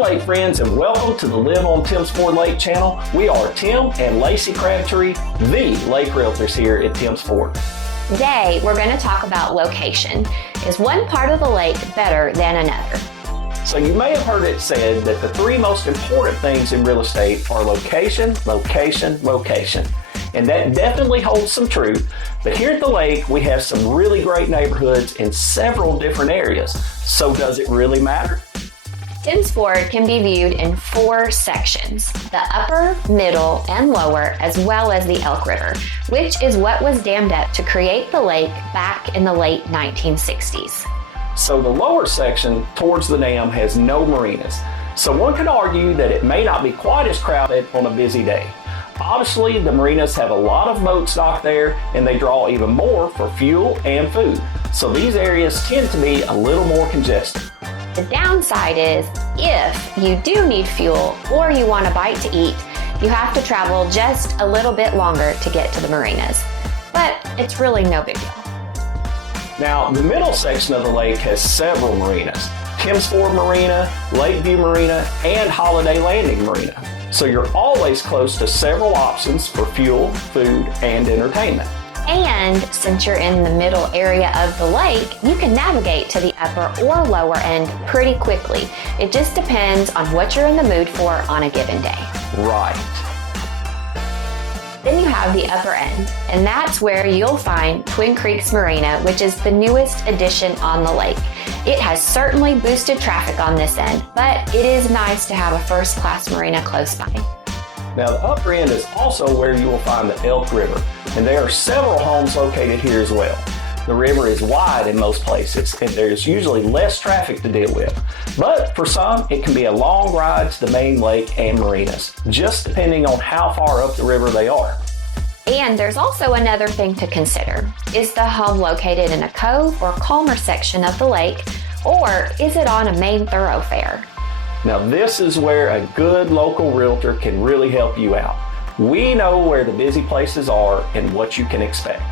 lake friends, and welcome to the Live on Timms Ford Lake channel. We are Tim and Laci Crabtree, the lake realtors here at Timms Ford. Today, we're going to talk about location. Is one part of the lake better than another? So you may have heard it said that the three most important things in real estate are location, location, location. And that definitely holds some truth. But here at the lake, we have some really great neighborhoods in several different areas. So does it really matter? Timms Ford can be viewed in 4 sections, the upper, middle, and lower, as well as the Elk River, which is what was dammed up to create the lake back in the late 1960s. So the lower section towards the dam has no marinas. So one could argue that it may not be quite as crowded on a busy day. Obviously, the marinas have a lot of boat stock there, and they draw even more for fuel and food. So these areas tend to be a little more congested. The downside is, if you do need fuel or you want a bite to eat, you have to travel just a little bit longer to get to the marinas. But it's really no big deal. Now, the middle section of the lake has several marinas. Timms Ford Marina, Lakeview Marina, and Holiday Landing Marina. So you're always close to several options for fuel, food, and entertainment. And since you're in the middle area of the lake, you can navigate to the upper or lower end pretty quickly. It just depends on what you're in the mood for on a given day. Right. Then you have the upper end, and that's where you'll find Twin Creeks Marina, which is the newest addition on the lake. It has certainly boosted traffic on this end, but it is nice to have a first-class marina close by. Now, the upper end is also where you will find the Elk River, and there are several homes located here as well. The river is wide in most places, and there's usually less traffic to deal with. But for some, it can be a long ride to the main lake and marinas, just depending on how far up the river they are. And there's also another thing to consider. Is the home located in a cove or calmer section of the lake, or is it on a main thoroughfare? Now, this is where a good local realtor can really help you out. We know where the busy places are and what you can expect.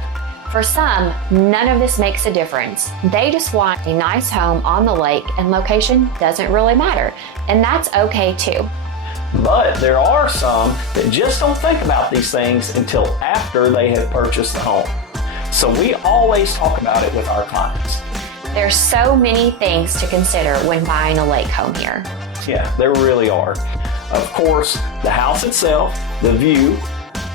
For some, none of this makes a difference. They just want a nice home on the lake, and location doesn't really matter. And that's okay too. But there are some that just don't think about these things until after they have purchased the home. So we always talk about it with our clients. There's so many things to consider when buying a lake home here. Yeah, there really are. Of course, the house itself, the view,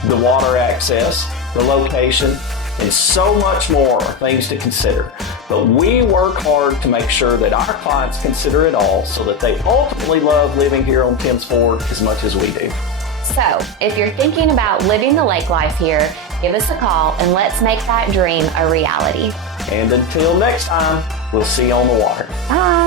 the water access, the location, and so much more are things to consider. But we work hard to make sure that our clients consider it all so that they ultimately love living here on Timms Ford as much as we do. So, if you're thinking about living the lake life here, give us a call and let's make that dream a reality. And until next time, we'll see you on the water. Bye.